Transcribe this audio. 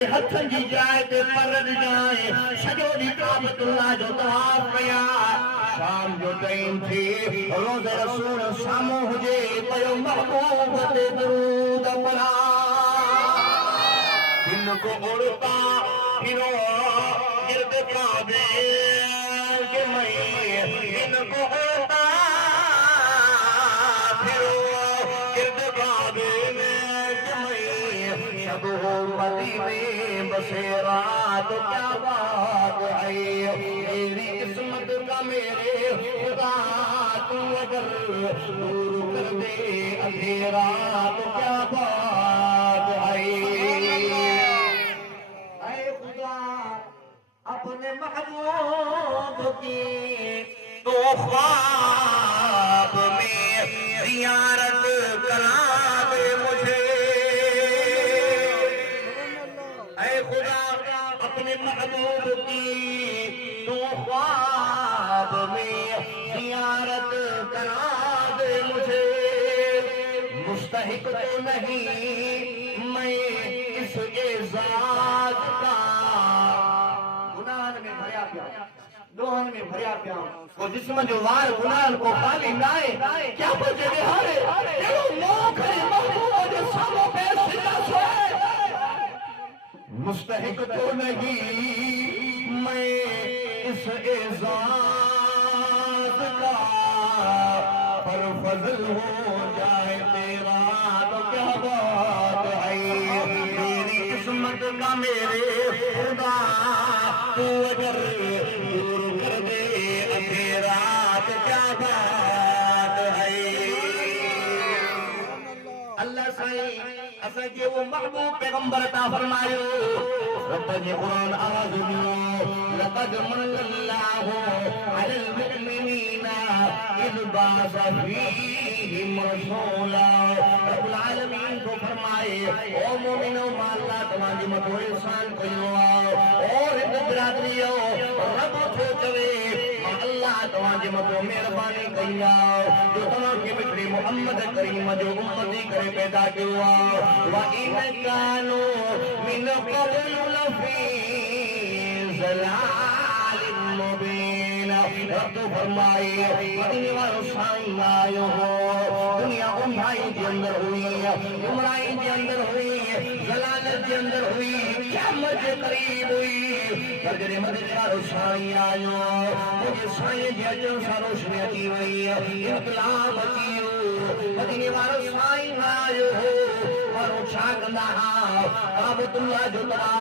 ہتھن جی جائے تے پرد جائے سجو دی کعبۃ اللہ جو طواف کیا شام جو ٹائم تھی روز رسول سامو ہوجے پيو محبوب تے درود پڑھا دن کو اڑتا پھرو گرد کعبے کے میں دن کو اڑتا پھرو گرد کعبے میں شب ہو مدینے بسے رات کیا بات ہے میری قسمت کا میرے خدا تو اگر دور کر دے اندھیرا تو کیا بات ہے اے خدا اپنے محبوب کی تو خواب میں زیارت کرا دے مجھے اپنے محبوب کی تو خواب میں زیارت کرا دے مجھے مستحق تو نہیں میں اس اعزاز کا گناہ میں بھریا پیا دوہن میں بھریا پیا وہ جسم جو وار گناہ کو خالی نائے کیا بجے دے ہارے جو موک ہے محبوب جو سامو پہ سجا سوئے مستحق تو نہیں میں اس اعزاز کا پر فضل ہو جائے تیرا تو کیا بات ہے میری قسمت کا میرے خدا تو اگر دور کر دے اندھیرا تو کیا بات ہے اللہ سائیں اسا کے وہ محبوب پیغمبر عطا فرمائیو رب جی قرآن آواز دیو لقد من اللہ علی المؤمنین اذ بعث فیہم رسولا رب العالمین کو فرمائے او مومنو ماللہ تمہاری متو احسان کیو اور ایک برادریو رب تھو چوے اللہ تمہاری متو مہربانی کیا جو تمام کے مٹری محمد کریم جو امتی کرے پیدا کیوا وَإِنَّ كَانُوا مِنْ قَبْلُ لَفِي ضَلَالٍ مُبِينٍ رب فرمائے مدینے والوں سائیں آئے ہو دنیا گمراہی کے اندر ہوئی گمراہی کے اندر ہوئی ضلالت کے اندر ہوئی قیامت کے قریب ہوئی درجے مدینے والوں سائیں آئے ہو مجھے سائیں جی اجر سا روشنی اچھی ہوئی انقلاب اچھی ہو مدینے والوں سائیں آئے ہو اور اچھا گندہ کعبۃ اللہ جو